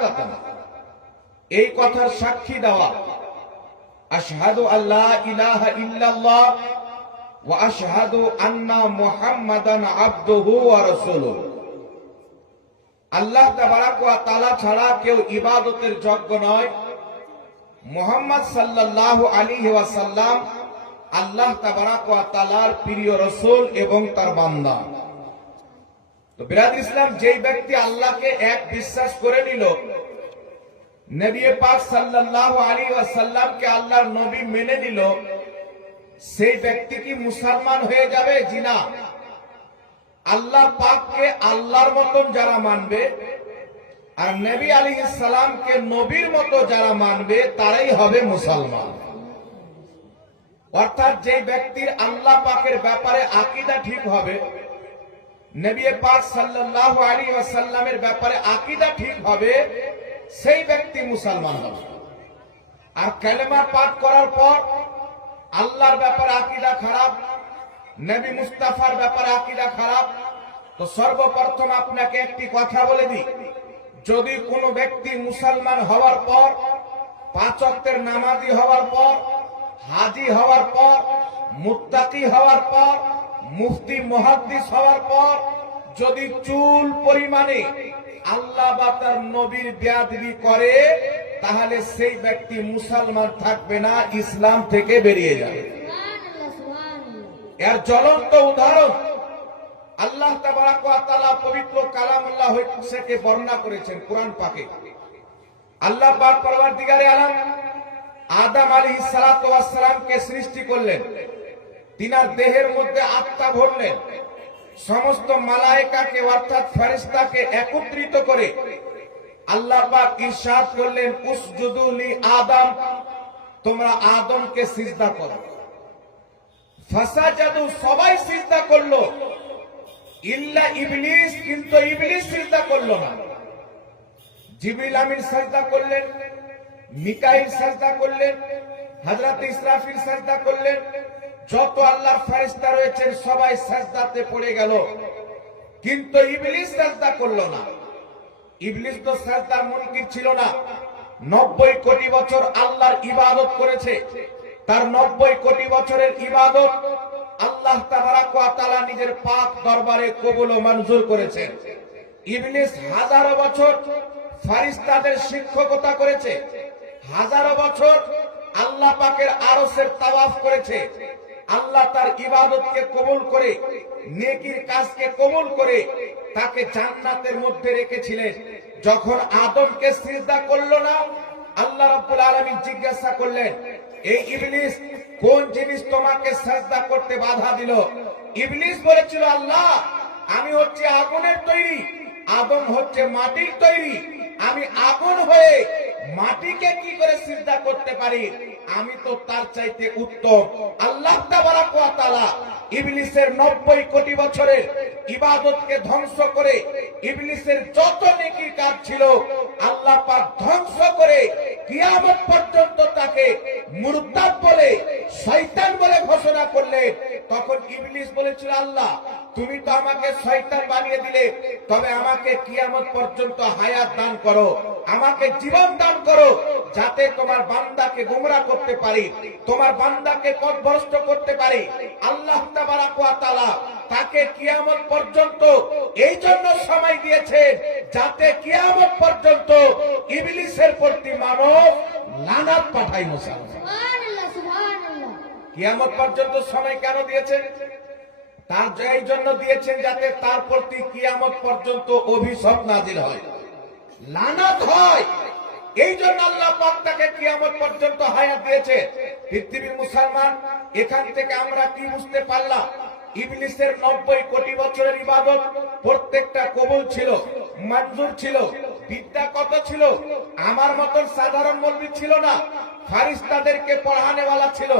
শাহাদাতান, এই কথার সাক্ষী দেওয়া, আশহাদু আল্লা ইলাহা ইল্লাল্লাহ ওয়া আশহাদু আন্না মুহাম্মাদান আবদুহু ওয়া রাসূলুহু। আল্লাহ তাবারাক ওয়া তাআলা ছাড়া কেউ ইবাদতের যোগ্য নয়, মুহাম্মদ সাল্লাল্লাহু আলাইহি ওয়াসাল্লাম আল্লাহ তাবারাক ওয়া তাআলার প্রিয় রাসূল এবং তার বান্দা। তো বিরাদর ইসলাম, যেই ব্যক্তি আল্লাহকে এক বিশ্বাস করে নিল, নবী পাক সাল্লাল্লাহু আলাইহি ওয়াসাল্লামকে আল্লাহর নবী মেনে নিল, সেই ব্যক্তি কি মুসলমান হয়ে যাবে? জি না। আল্লাহ পাককে আল্লাহর মতন যারা মানবে আর নবী আলাইহিস সালামকে নবীর মতো যারা মানবে তারাই হবে মুসলমান। অর্থাৎ যে ব্যক্তির আল্লাহ পাকের ব্যাপারে আকীদা ঠিক হবে, নবী পাক সাল্লাল্লাহু আলাইহি ওয়াসাল্লামের ব্যাপারে আকীদা ঠিক হবে, সেই ব্যক্তি মুসলমান হবে। আর কালেমা পাঠ করার পর আল্লাহর ব্যাপারে আকীদা খারাপ, নবী মুস্তাফার ব্যাপারে আকীদা খারাপ, তো সর্বপ্রথম আপনাকে একটি কথা বলে দিই, যদি কোনো ব্যক্তি মুসলমান হওয়ার পর, পাঁচ ওয়াক্তের নামাজি হওয়ার পর, হাজি হওয়ার পর, মুত্তাকি হওয়ার পর, মুফতি মুহাদ্দিস হওয়ার পর যদি চুল পরিমাণে আল্লাহ বা তার নবীর বেয়াদবি করে, তাহলে সেই ব্যক্তি মুসলমান থাকবে না, ইসলাম থেকে বেরিয়ে যাবে। এর জ্বলন্ত উদাহরণ আল্লাহ তাবারাক ওয়া তাআলা পবিত্র কালামুল্লাহ থেকে বর্ণনা করেছেন কোরআন পাকে। আল্লাহ পাক পরওয়ারদিগারে আলম আদম আলাইহিস সালাতু ওয়াস সালামকে সৃষ্টি করলেন, তিনার দেহের মধ্যে আত্মা ভরলেন, সমস্ত মালায়েকাকে অর্থাৎ ফেরেশতাকে একত্রিত করে আল্লাহ পাক ইরশাদ করলেন, উসজুদু লি আদম, তোমরা আদমকে সিজদা করো। ফাসাজাদু, সবাই সিজদা করলো, ইল্লা ইবলিস, কিন্তু ইবলিস সিজদা করলো না। জিবরিল আমিন সিজদা করলেন, মিকাইল সিজদা করলেন, হযরত ইসরাফিল সিজদা করলেন, যত আল্লাহর ফেরেশতা রয়েছেন সবাই সিজদাতে পড়ে গেল, কিন্তু ইবলিস সিজদা করলো না। ইবলিস তো সিজদার মুনকির ছিল না, 90 কোটি বছর আল্লাহর ইবাদত করেছে, তার 90 কোটি বছরের ইবাদত আল্লাহ তাবারাক ওয়া তাআলা নিজের পাক দরবারে কবুল ও মঞ্জুর করেছেন। ইবলিস হাজারো বছর ফেরেশতাদের শিক্ষকতা করেছে, হাজারো বছর আল্লাহ পাকের আরশের তাওয়াফ করেছে। আল্লাহ তার ইবাদতকে কবুল করে, নেকির কাজকে কবুল করে তাকে জান্নাতের মধ্যে রেখেছিলেন। যখন আদমকে সিজদা করলো না, আল্লাহ রাব্বুল আলামিন জিজ্ঞাসা করলেন, এই ইবলিস কোন জিনিস তোমাকে সিজদা করতে বাধা দিল? ইবলিস বলেছিল, আল্লাহ আমি হচ্ছে আগুনের তৈরি, আদম হচ্ছে মাটির তৈরি, আমি আগুন হয়ে মাটিকে কি করে সিজদা করতে পারি? আমি তো তার চাইতে উত্তম। আল্লাহ তাবারাক ওয়া তাআলা ইবলিসের 90 কোটি বছরের ইবাদতকে ধ্বংস করে, ইবলিসের যত নেকির কাজ ছিল আল্লাহ পাক ধ্বংস করে কিয়ামত পর্যন্ত তাকে মুরতাদ বলে, শয়তান বলে ঘোষণা করলেন। তখন ইবলিস বলেছিল, আল্লাহ তুমি তো আমাকে শয়তান বানিয়ে দিলে, তবে আমাকে কিয়ামত পর্যন্ত হায়াত দান করো, আমাকে জীবন দান করো, যাতে তোমার বান্দাকে গোমরাহ করতে পারি, তোমার বান্দাকে পথভ্রষ্ট করতে পারি। আল্লাহ তাবারাক ওয়া তাআলা তাকে কিয়ামত পর্যন্ত এই জন্য সময় দিয়েছেন, যাতে কিয়ামত পর্যন্ত ইবলিসের প্রতি মানব লানাত পাঠায়। সুবহানাল্লাহ, সুবহানাল্লাহ। কিয়ামত পর্যন্ত সময় কেন দিয়েছেন? তার এই জন্য দিয়েছেন যাতে তার প্রতি কিয়ামত পর্যন্ত অভিশাপ নাজিল হয়, লানাত হয়। এই জন্য আল্লাহ পাক তাকে কিয়ামত পর্যন্ত হায়াত দিয়েছে। পৃথিবীর মুসলমান, এখান থেকে আমরা কি বুঝতে পারলাম? ইবলিসের 90 কোটি বছরের ইবাদত প্রত্যেকটা কবুল ছিল, মঞ্জুর ছিল। বিদ্যা কত ছিল? আমার মতন সাধারণ মৌলবি ছিল না, ফেরেশতাদেরকে পড়ানেওয়ালা ছিল,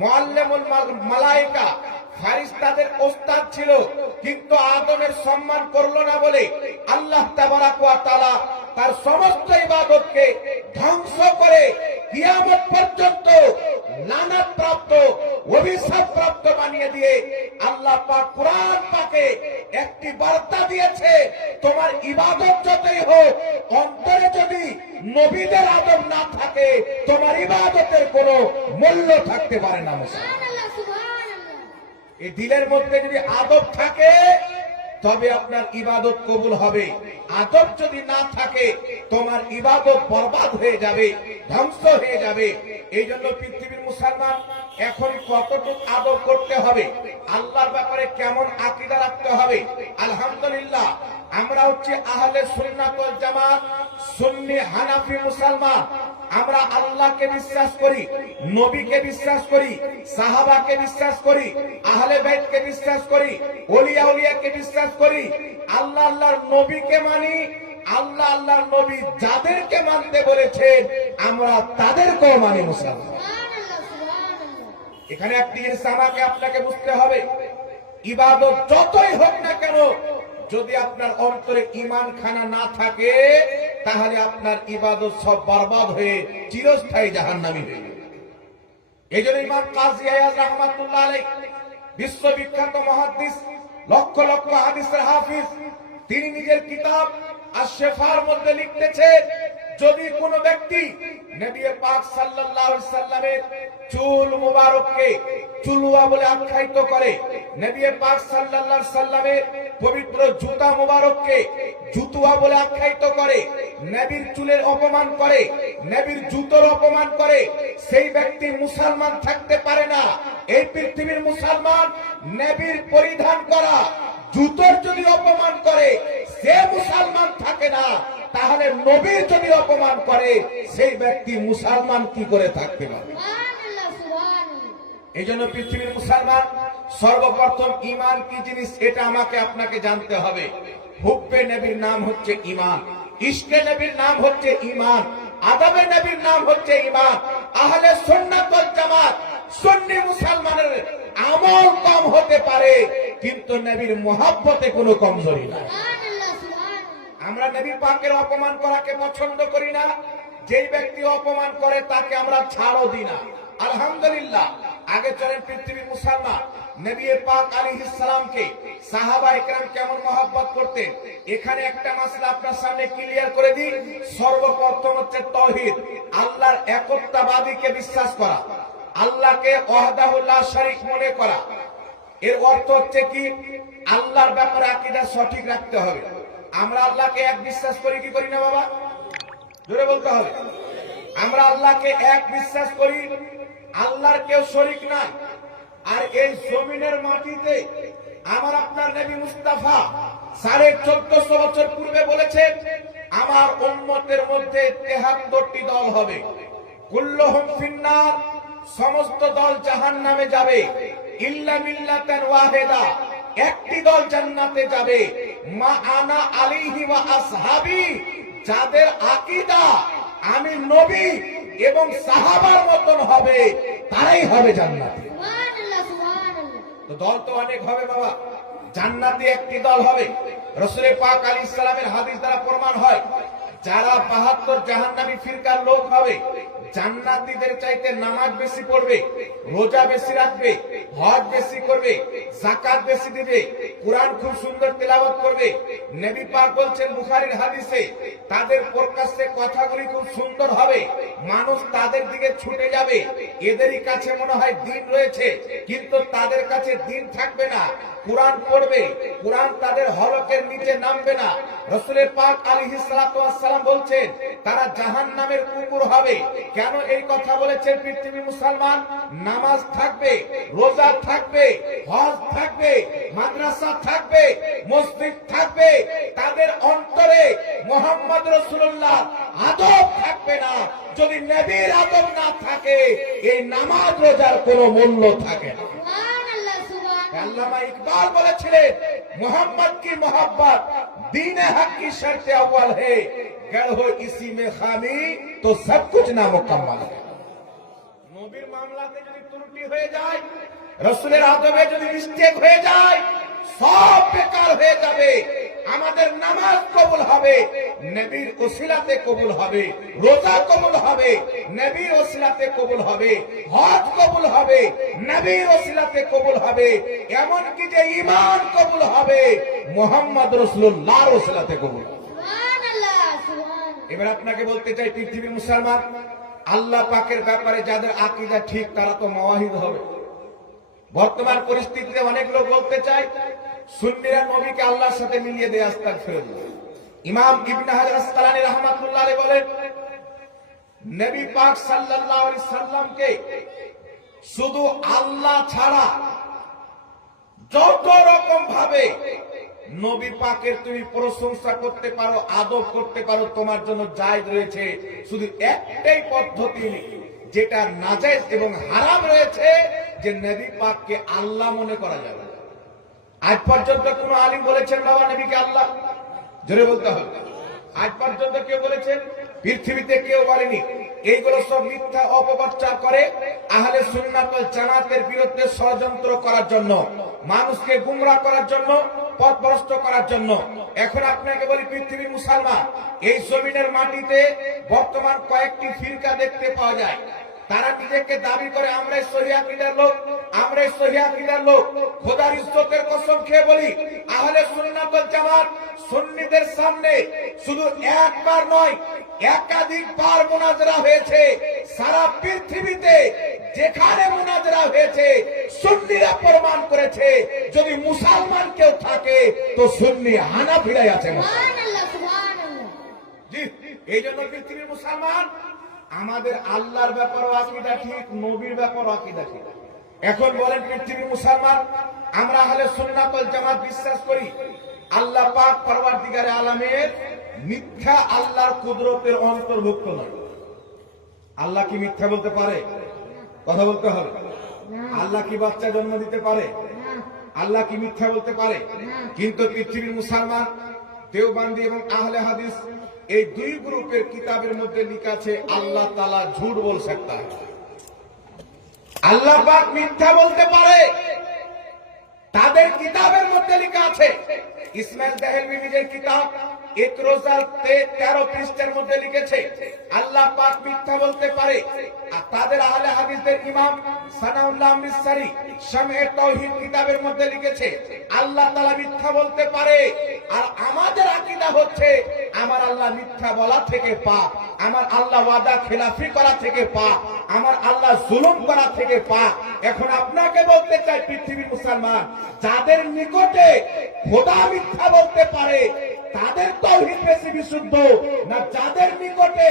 মুআল্লিমুল মালায়েকা, ফেরেশতাদের ওস্তাদ ছিল। কিন্তু আদমের সম্মান করলো না বলে আল্লাহ তাবারাক ওয়া তাআলা তার সমস্ত ইবাদতকে ধ্বংস করে কিয়ামত পর্যন্ত লানাত প্রাপ্ত, অভিশাপ প্রাপ্ত বানিয়ে দিয়ে আল্লাহ পাক কুরআন পাকে একটি বার্তা দিয়েছে, তোমার ইবাদত যতই হোক, অন্তরে যদি নবীদের আদব না থাকে তোমার ইবাদতের কোনো মূল্য থাকতে পারে না। মুসলমান, এই দিলের মধ্যে যদি আদব থাকে তবে আপনার ইবাদত কবুল হবে। আদব যদি না থাকে তোমার ইবাদত বরবাদ হয়ে যাবে, ধ্বংস হয়ে যাবে। এই জন্য পৃথিবীর মুসলমান এখন কতটুকু আদব করতে হবে, আল্লাহর ব্যাপারে কেমন আকীদা রাখতে হবে। আলহামদুলিল্লাহ, আমরা হচ্ছে আহলে সুন্নাত ওয়াল জামাত, সুন্নি হানাফি মুসলমান। আমরা আল্লাহকে বিশ্বাস করি, নবীকে বিশ্বাস করি, সাহাবাকে বিশ্বাস করি, আহলে বাইতকে বিশ্বাস করি, ওলিয়া উলিয়াকে বিশ্বাস করি। আল্লাহ আল্লাহর নবীকে মানি। আল্লাহ আল্লাহর নবী যাদেরকে মানতে বলেছেন আমরা তাদেরকেও মানি। মুসলমান, এখানে একটি জিনিস আমাকে আপনাকে বুঝতে হবে, ইবাদত যতই হোক না কেন যদি আপনার অন্তরে ঈমান খানা না থাকে তাহলে আপনার ইবাদত সব বরবাদ হয়ে চিরস্থায়ী জাহান্নামী হয়ে যাবে। এই জন্য ইমাম কাজী আয়াজ রাহমাতুল্লাহ আলাইহি, বিশ্ববিখ্যাত মুহাদ্দিস, লক্ষ লক্ষ হাদিসের হাফিজ, তিনি নিজের কিতাব আশ-শিফার মধ্যে লিখতেছেন, যদি কোন ব্যক্তি নবী পাক সাল্লাল্লাহু আলাইহি সাল্লামের চুল মুবারককে চুলওয়া বলে আখ্যায়িত করে, নবী পাক সাল্লাল্লাহু আলাইহি সাল্লামের পবিত্র জুতা মুবারককে জুতুয়া বলে আখ্যায়িত করে, নবীর চুলের অপমান করে, নবীর জুতোর অপমান করে, সেই ব্যক্তি মুসলমান থাকতে পারে না। এই পৃথিবীর মুসলমান নবীর পরিধান করা জুতোর যদি অপমান করে সে মুসলমান থাকে না, তাহলে নবীর যদি অপমান করে সেই ব্যক্তি মুসলমান কি করে থাকতে পারে? এই জন্য পৃথিবীর মুসলমান সর্বপ্রথম ঈমান কি জিনিস এটা আমাকে আপনাকে জানতে হবে। হুব্বে নবীর নাম হচ্ছে ঈমান, ইশকে নবীর নাম হচ্ছে ঈমান, আদবে নবীর নাম হচ্ছে ঈমান। আহলে সুন্নাত ওয়াল জামাত সুন্নি মুসলমানের আমল কম হতে পারে কিন্তু নবীর মুহাব্বতে কোনো কমজোরি নাই। আমরা নবী পাকের অপমান করাকে পছন্দ করি না, যেই ব্যক্তি অপমান করে তাকে আমরা ছাড়ও দিই না। আলহামদুলিল্লাহ, আগে চলেন পৃথিবীর মুসলমান নবী পাক আলাইহিস সালামকে সাহাবায়ে কেরাম কেমন মহব্বত করতেন। এখানে একটা মাসলা আপনার সামনে ক্লিয়ার করে দিই। সর্বপ্রথম হচ্ছে তাওহীদ, আল্লাহর একত্ববাদীকে বিশ্বাস করা, আল্লাহকে ওয়াহদাহু লা শারীক মনে করা। এর অর্থ হচ্ছে কি, আল্লাহর ব্যাপারে আকীদা সঠিক রাখতে হবে। আমরা আল্লাহকে এক বিশ্বাস করি কি করি না বাবা? জোরে বলতে হবে। আমরা আল্লাহকে এক বিশ্বাস করি, আল্লাহর কেউ শরীক নাই। আর এই জমিনের মাটিতে আমার আপনার নবী মুস্তাফা 1450 বছর পূর্বে বলেছেন, আমার উম্মতের মধ্যে 73টি দল হবে, কুল্লুহুম ফিন্নার, সমস্ত দল জাহান্নামে যাবে, ইল্লা মিল্লাতান ওয়াহিদা, একটি দল জান্নাতে যাবে, মা আনা আলাইহি ওয়া আসহাবি, যাদের আকীদা আমি নবী এবং সাহাবার মতন হবে তারাই হবে জান্নাতে। তো দল তো অনেক হবে বাবা, জান্নাতে একটি দল হবে। রাসূল পাক আলাইহিস সালামের হাদিস দ্বারা প্রমাণ হয়, যারা 72 জাহান্নামী ফিরকার লোক হবে, জান্নাতীদের চাইতে নামাজ বেশি পড়বে, রোজা বেশি রাখবে, হজ বেশি করবে, যাকাত বেশি দিবে, কুরআন খুব সুন্দর তেলাওয়াত করবে। নবী পাক বলছেন বুখারীর হাদিসে, তাদের প্রকাশ্যে কথাগুলি খুব সুন্দর হবে, মানুষ তাদের দিকে ছুটে যাবে। এদেরই কাছে মনে হয় দিন রয়েছে কিন্তু তাদের কাছে দিন থাকবে না। কুরআন পড়বে, কুরআন তাদের হলকের নিচে নামবে না। রাসূল পাক আলাইহিস সালাতু ওয়াস সালাম বলছেন তারা জাহান্নামের কুকুর হবে। কেন এই কথা বলেছেন পৃথিবীর মুসলমান? নামাজ থাকবে, রোজা থাকবে, হজ থাকবে, মাদ্রাসা থাকবে, মসজিদ থাকবে, তাদের অন্তরে মুহাম্মদ রাসূলুল্লাহ আদব থাকবে না। যদি নবীর আদব না থাকে এই নামাজ রোজার কোনো মূল্য থাকে না। আল্লামা ইকবাল বলেছিলেন, मोहम्मद की मोहब्बत दीन हक की शर्त अव्वल है, गर हो इसी में खामी तो सब कुछ नामुकम्मल है। নবীর মামলাতে যদি ত্রুটি হয়ে যায়, রাসূলের আদবে যদি মিস্টেক হয়ে যায়, সব বেকার হয়ে যাবে। আমাদের নামাজ কবুল হবে, নবীর ওসিলাতে কবুল হবে, রোজা কবুল হবে, নবীর ওসিলাতে কবুল হবে, হজ কবুল হবে, নবীর ওসিলাতে কবুল হবে, এমন কি যে ঈমান কবুল হবে মুহাম্মদ রাসূলুল্লাহর ওসিলাতে কবুল হবে। সুবহানাল্লাহ, সুবহানাল্লাহ। এবার আপনাকে বলতে চাই, পৃথিবীর মুসলমান, আল্লাহ পাকের ব্যাপারে যাদের আকীদা ঠিক তারা তো মুওয়াহিদ হবে। বর্তমান পরিস্থিতিতে অনেক লোক বলতে চায় সুন্নিরা নবীকে আল্লাহর সাথে মিলিয়ে দেয়, আস্তাগফিরুল্লাহ। ইমাম ইবনে হাজার আসকালানী রাহমাতুল্লাহ আলাইহি বলেন, নবী পাক সাল্লাল্লাহু আলাইহি সাল্লামকে শুধু আল্লাহ ছাড়া যত রকম ভাবে নবী পাকের তুমি প্রশংসা করতে পারো, আদব করতে পারো, তোমার জন্য জায়েজ রয়েছে। শুধু একটাই পদ্ধতি যেটা নাজায়েজ এবং হারাম রয়েছে, যে নবী পাককে আল্লাহ মনে করা যাবে। আজ পর্যন্ত কোন আলিম বলেছেন বাবা নবীকে আল্লাহ? জোরে বলতে হবে। আজ পর্যন্ত কেউ বলেছেন? পৃথিবীতে কেউ বলেনি। এইগুলো সব মিথ্যা অপপ্রচার করে আহলে সুন্নাত ওয়াল জামাতের বিরুদ্ধে ষড়যন্ত্র করার জন্য, মানুষকে গুমরাহ করার জন্য, পথভ্রষ্ট করার জন্য। এখন আপনাকে বলি, পৃথিবীর মুসলমান, এই জমিনের মাটিতে বর্তমান কয়েকটি ফিরকা দেখতে পাওয়া যায়। তারা নিজেকে দাবি করে আমরাই সহিহ আকীদার লোক, আমরাই সহিহ আকীদার লোক। খোদার ইজ্জতের কসম খেয়ে বলি, আহলে সুন্নাত ওয়াল জামাত সুন্নিদের সামনে শুধু একবার নয়, একাধিকবার মুনাজারা হয়েছে। সারা পৃথিবীতে যেখানে মুনাজারা হয়েছে সুন্নিরা প্রমাণ করেছে যদি মুসলমান কেউ থাকে তো সুন্নি হানাফিরাই আছে। জি, এই জন্য পৃথিবীর মুসলমান, আমাদের আল্লাহর ব্যাপারও আকীদা ঠিক, নবীর ব্যাপারও আকীদা ঠিক। এখন বলেন পৃথিবীর মুসলমান, আমরা আহলে সুন্নাত ওয়াল জামাত বিশ্বাস করি আল্লাহ পাক পরওয়ারদিগারে আলামের মিথ্যা আল্লাহর কুদরতের অন্তর্ভুক্ত নয়। আল্লাহ কি মিথ্যা বলতে পারে? কথা বলতে হবে। আল্লাহ কি বাচ্চা জন্ম দিতে পারে? আল্লাহ কি মিথ্যা বলতে পারে? কিন্তু পৃথিবীর মুসলমান, দেওবন্দি এবং আহলে হাদিস, এই দুই গ্রুপের কিতাবের মধ্যে লেখা আছে আল্লাহ তাআলা ঝুট বল सकता है। আল্লাহ পাক মিথ্যা বলতে পারে, তাদের কিতাবের মধ্যে লেখা আছে। ইসমাইল দেহলভী নিজের কিতাব এক রোজার 13 পৃষ্ঠার মধ্যে লিখেছে আল্লাহ পাক মিথ্যা বলতে পারে। আর তাদের আহলে হাদিসের ইমাম সানাউল্লাহ মিসরি শামে তাওহীদ কিতাবের মধ্যে লিখেছে আল্লাহ তাআলা মিথ্যা বলতে পারে। আর আমাদের আকীদা হচ্ছে আমার আল্লাহ মিথ্যা বলা থেকে পাক, আমার আল্লাহ ওয়াদা খেলাফি করা থেকে পাক, আমার আল্লাহ জুলুম করা থেকে পাক। এখন আপনাকে বলতে চাই পৃথিবীর মুসলমান, যাদের নিকটে খোদা মিথ্যা বলতে পারে তাদের তাওহীদ বেশি বিশুদ্ধ, না যাদের নিকটে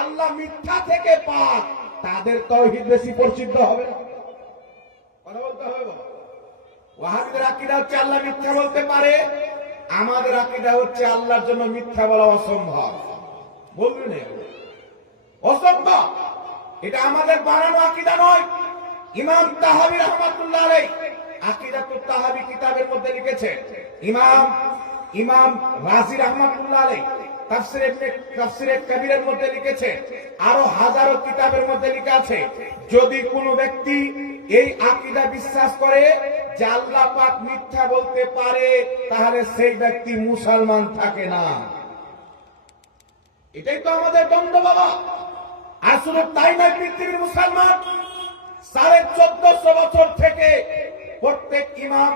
আল্লাহ মিথ্যা থেকে পাক তাদের তাওহীদ বেশি পরিশুদ্ধ হবে? কথা বলতে হবে। ওয়াহাবীদের আকীদা হচ্ছে আল্লাহ মিথ্যা বলতে পারে, আমাদের আকীদা হচ্ছে আল্লাহর জন্য মিথ্যা বলা অসম্ভব। বলবেন অসম্ভব, এটা আমাদের বানানো আকীদা নয়। ইমাম তাহাবী রাহমাতুল্লাহ আলাইহি আকীদাতুত তাহাবী কিতাবের মধ্যে লিখেছে, ইমাম রাজি রাহমাতুল্লাহ আলাইহি তাফসীরে কবিরের মধ্যে লিখেছে, আরো হাজারো কিতাবের মধ্যে লেখা আছে, যদি কোনো ব্যক্তি এই আকীদা বিশ্বাস করে যে আল্লাহ পাক মিথ্যা বলতে পারে তাহলে সেই ব্যক্তি মুসলমান থাকে না। এটাই তো আমাদের দ্বন্দ্ব বাবা। আর শুধু তাই নয়, পৃথিবীর মুসলমান 1450 বছর থেকে প্রত্যেক ইমাম,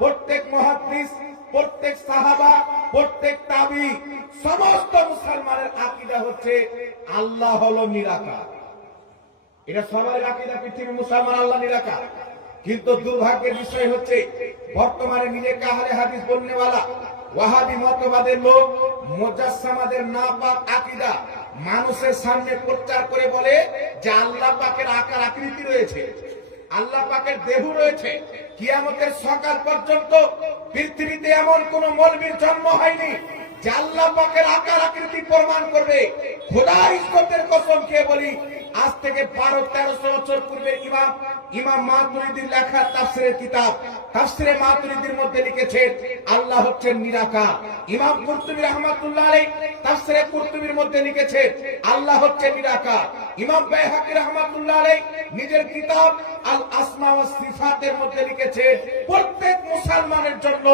প্রত্যেক মুহাদ্দিস, প্রত্যেক সাহাবা, প্রত্যেক তাবি, সমস্ত মুসলমানের আকীদা হচ্ছে আল্লাহ হলো নিরাকার। এটা সবার আকীদা, পৃথিবীর মুসলমান আল্লাহ নিরাকার। কিন্তু দুর্ভাগ্যের বিষয় হচ্ছে বর্তমানে নিজেকে আহলে হাদিস বলনেওয়ালা ওয়াহাবি মতবাদের লোক মুজাসসামাদের নাপাক আকীদা মানুষের সামনে প্রচার করে বলে যে আল্লাহ পাকের আকার আকৃতি রয়েছে, আল্লাহ পাকের দেহ রয়েছে। কিয়ামতের সকাল পর্যন্ত পৃথিবীতে এমন কোন মৌলবীর জন্ম হয়নি যে আল্লাহ পাকের আকার আকৃতি প্রমাণ করবে। খোদার ইজ্জতের কসম খেয়ে বলি, আজ থেকে 1200-1300 বছর পূর্বে ইমাম মাতুরিদির লেখা তাফসীরের কিতাব তাফসীরে মাতুরিদির মধ্যে লিখেছে আল্লাহ হচ্ছেন নিরাকার। ইমাম কুরতুবী রাহমাতুল্লাহ আলাইহি তাফসীরে কুরতুবীর মধ্যে লিখেছে আল্লাহ হচ্ছেন নিরাকার। ইমাম বাইহাকী রাহমাতুল্লাহ আলাইহি নিজের কিতাব আল আসমা ওয়াস সিফাতের মধ্যে লিখেছে প্রত্যেক মুসলমানের জন্য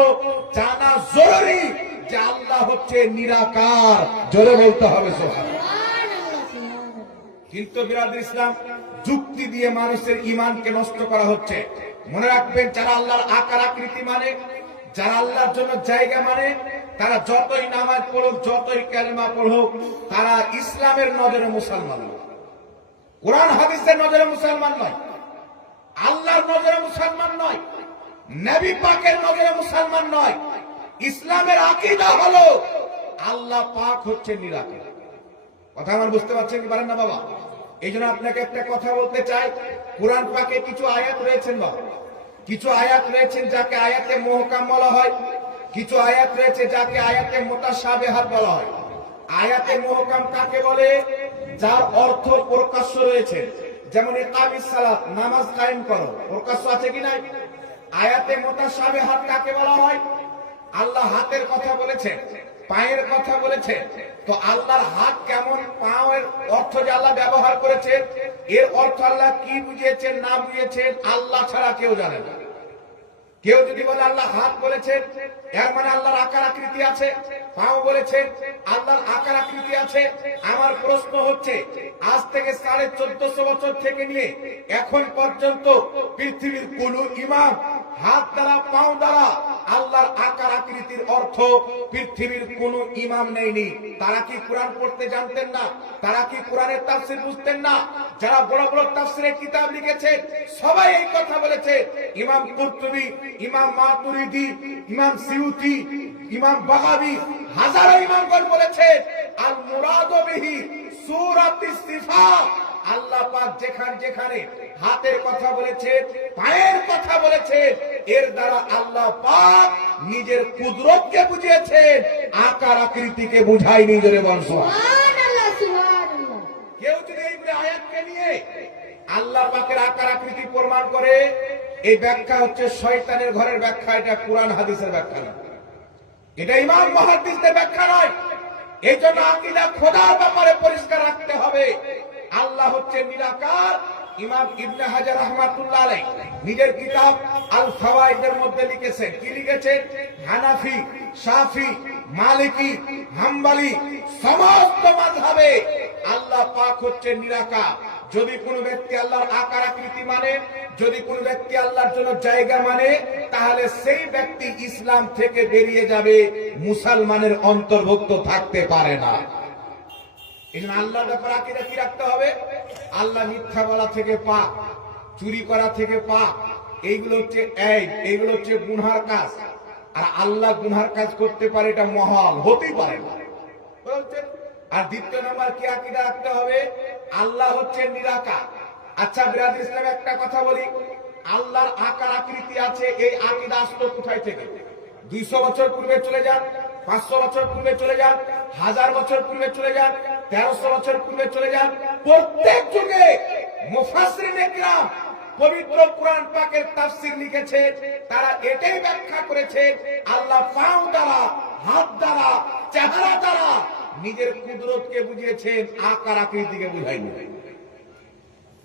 জানা জরুরি যে আল্লাহ হচ্ছে নিরাকার। জোরে বলতে হবে সুবহানাল্লাহ। কিন্তু বিরাদর ইসলাম, যুক্তি দিয়ে মানুষের ঈমানকে নষ্ট করা হচ্ছে। মনে রাখবেন, যারা আল্লাহর আকার আকৃতি মানে, যারা আল্লাহর জন্য জায়গা মানে, তারা যতই নামাজ পড়ুক, যতই কালেমা পড়ুক, তারা ইসলামের নজরে মুসলমান নয়, কোরআন হাদিসের নজরে মুসলমান নয়, আল্লাহর নজরে মুসলমান নয়, নবী পাকের নজরে মুসলমান নয়। ইসলামের আকীদা হলো আল্লাহ পাক হচ্ছে নিরাকার। কথা আমার বুঝতে পারছেন কি পারেন না বাবা? এই জন্য আপনাকে একটা কথা বলতে চাই, কোরআন পাকে কিছু আয়াত রয়েছেন বাবা, কিছু আয়াত রয়েছেন যাকে আয়াতে মুহকাম বলা হয়, কিছু আয়াত রয়েছে যাকে আয়াতে মুতাশাবিহাত বলা হয়। আয়াতে মুহকাম কাকে বলে? যার অর্থ প্রকাশ্য রয়েছে, যেমন ইকামিস সালাত, নামাজ কায়েম করো, প্রকাশ্য আছে কি নাই? আয়াতে মুতাশাবিহাত কাকে বলা হয়? আল্লাহ হাতের কথা বলেছে, পায়ের কথা বলেছে, তো আল্লাহর হাত কেমন, পায়ের অর্থ যে আল্লাহ ব্যবহার করেছেন, এর অর্থ আল্লাহ কি বুঝিয়েছেন না বুঝিয়েছেন আল্লাহ ছাড়া কেউ জানে না। কেউ যদি বলে আল্লাহ হাত বলেছেন, এর মানে আল্লাহর আকার আকৃতি আছে, পাও বলেছেন আল্লাহর আকার আকৃতি আছে। আমার প্রশ্ন হচ্ছে, আজ থেকে 1450 বছর থেকে নিয়ে এখন পর্যন্ত পৃথিবীর কোন ইমাম হাত দ্বারা পাও দ্বারা আল্লাহর আকার আকৃতির অর্থ পৃথিবীর কোন ইমাম নেয়নি। তারা কি কোরআন পড়তে জানতেন না? তারা কি কোরআনের তাফসীর বুঝতেন না? যারা বড় বড় তাফসীরের কিতাব লিখেছে সবাই এই কথা বলেছে। ইমাম কুরতুবী, ইমাম মাতুরিদি, ইমাম সিউতি, ইমাম বাগাবী, হাজারো ইমামগণ বলেছে আল মুরাদু বিহি সূরাতুস সিফাত। আল্লাহ পাক যেখানে যেখানে হাতের কথা বলেছে, পায়ের কথা বলেছে, এর দ্বারা আল্লাহ পাক নিজের কুদরতকে বুঝিয়েছেন, আকার আকৃতিকে বুঝায়নি। জোরে বল সুবহানাল্লাহ, সুবহানাল্লাহ। কেউ যদি এই আয়াতকে নিয়ে আল্লাহ পাকের আকার আকৃতি প্রমাণ করে, এই ব্যাখ্যা হচ্ছে শয়তানের ঘরের ব্যাখ্যা, এটা কোরআন হাদিসের ব্যাখ্যা নয়, এটা ইমাম মুহাদ্দিসদের ব্যাখ্যা নয়। এই জন্য আকীদা খোদার ব্যাপারে পরিষ্কার রাখতে হবে। আল্লাহ হচ্ছে নিরাকার। ইমাম ইবনে হাজার রাহমাতুল্লাহ আলাইহি নিজের কিতাব আল ফাওয়াইদের মধ্যে লিখেছেন, কি লিখেছেন? হানাফি, শাফি, মালিকি, হাম্বলি সমস্ত মাযহাবে আল্লাহ পাক হচ্ছে নিরাকার। যদি কোনো ব্যক্তি আল্লাহর আকার আকৃতি মানে, যদি কোনো ব্যক্তি আল্লাহর জন্য জায়গা মানে, তাহলে সেই ব্যক্তি ইসলাম থেকে বেরিয়ে যাবে, মুসলমানের অন্তর্ভুক্ত থাকতে পারে না। এই জন্য আল্লাহর ব্যাপারে আকীদা কি রাখতে হবে? আল্লাহ মিথ্যা বলা থেকে পাক, চুরি করা থেকে পাক, এইগুলো হচ্ছে এইগুলো হচ্ছে গুনহার কাজ। আর আল্লাহ গুনহার কাজ করতে পারে, এটা মহাল, হতেই পারে না। আর দ্বিতীয় নাম্বার কি আকীদা রাখতে হবে? আল্লাহ হচ্ছে নিরাকার। আচ্ছা বিরাদর ইসলাম, একটা কথা বলি, আল্লাহর আকার আকৃতি আছে, এই আকীদা আসলো কোথায় থেকে? 200 বছর পূর্বে চলে যান, 500 বছর পূর্বে চলে যান, 1000 বছর পূর্বে চলে যান, 1300 বছর পূর্বে চলে যান। প্রত্যেক যুগে মুফাসসিরিনে কিরাম পবিত্র কোরআন পাকের তাফসীর লিখেছে, তারা এটাই ব্যাখ্যা করেছে আল্লাহ পাও দ্বারা, হাত দ্বারা, চেহারা দ্বারা নিজের কুদরতকে বুঝিয়েছেন, আকার আকৃতিকে বুঝায়নি।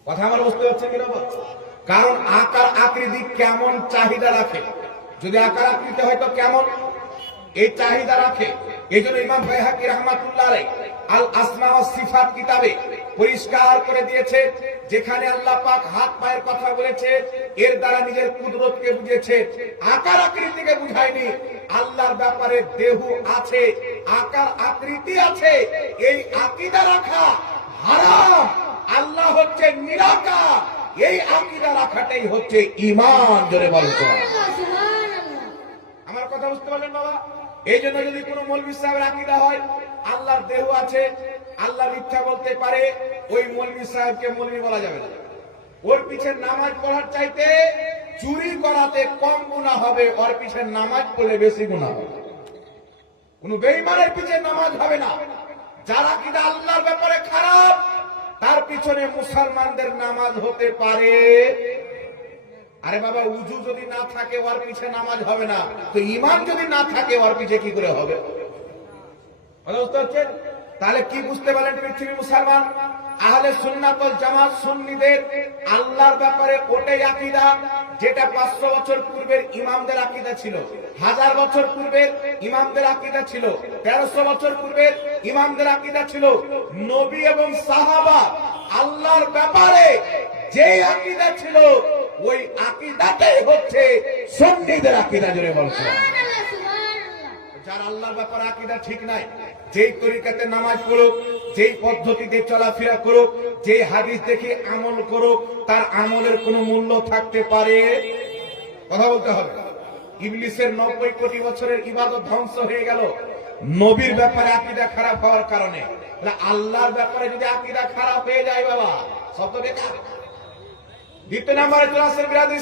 কথা আমার বুঝতে হচ্ছে কিনা? কারণ আকার আকৃতি কেমন চাহিদা রাখে, যদি আকার আকৃতি হয়তো কেমন এই চাহিদা রাখে। এই জন্য ইমাম বাইহাকী রাহমাতুল্লাহ আলাইহি আল আসমা ওয়াস সিফাত কিতাবে পরিষ্কার করে দিয়েছে, যেখানে আল্লাহ পাক হাত পায়ের কথা বলেছে, এর দ্বারা নিজের কুদরতকে বুঝিয়েছে, আকার আকৃতিকে বুঝায়নি। আল্লাহর ব্যাপারে দেহ আছে, আকার আকৃতি আছে, এই আকীদা রাখা হারাম। আল্লাহ হচ্ছে নিরাকার, এই আকীদা রাখাটাই হচ্ছে ঈমান। জোরে বলুন সুবহানাল্লাহ। আমার কথা বুঝতে পারলেন বাবা? এই জন্য যদি কোনো মৌলভী সাহেবের আকীদা হয় আল্লাহর দেহ আছে, আল্লাহ মিথ্যা বলতে পারে, ওই মৌলভী সাহেবকে মৌলভী বলা যাবে না। ওর পিছে নামাজ পড়ার চাইতে চুরি করাতে কম গুনাহ হবে, ওর পিছে নামাজ পড়লে বেশি গুনাহ হবে। কোন বেঈমানের পিছে নামাজ হবে না। যার আকীদা আল্লাহর ব্যাপারে খারাপ, তার পিছনে মুসলমানদের নামাজ হতে পারে। আরে বাবা, উজু যদি না থাকে ওর পিছে নামাজ হবে না, তো ঈমান যদি না থাকে ওর পিছে কি করে হবে? তাহলে কি বুঝতে পারলেন পৃথিবীর মুসলমান? আহলে সুন্নাত ওয়াল জামাত সুন্নিদের আল্লাহর ব্যাপারে ওটাই আকীদা যেটা 500 বছর পূর্বের ইমামদের আকীদা ছিল, 1000 বছর পূর্বের ইমামদের আকীদা ছিল, 1300 বছর পূর্বের ইমামদের আকীদা ছিল। নবী এবং সাহাবা আল্লাহর ব্যাপারে যে আকীদা ছিল, ওই আকীদাটাই হচ্ছে সুন্নিদের আকীদা। জোরে বলছে যার আল্লাহর ব্যাপারে আকীদা ঠিক নাই, যেই তরিকাতে নামাজ পড়ুক, যেই পদ্ধতিতে চলাফেরা করুক, যে হাদিস দেখে আমল করুক, তার আমলের কোনো মূল্য থাকতে পারে? কথা বলতে হবে। ইবলিসের 90 কোটি বছরের ইবাদত ধ্বংস হয়ে গেল নবীর ব্যাপারে আকীদা খারাপ হওয়ার কারণে। আল্লাহর ব্যাপারে যদি আকীদা খারাপ হয়ে যায় বাবা, সব তো বেকার। দ্বিতীয় নম্বরে চলে আসেন বিরাদি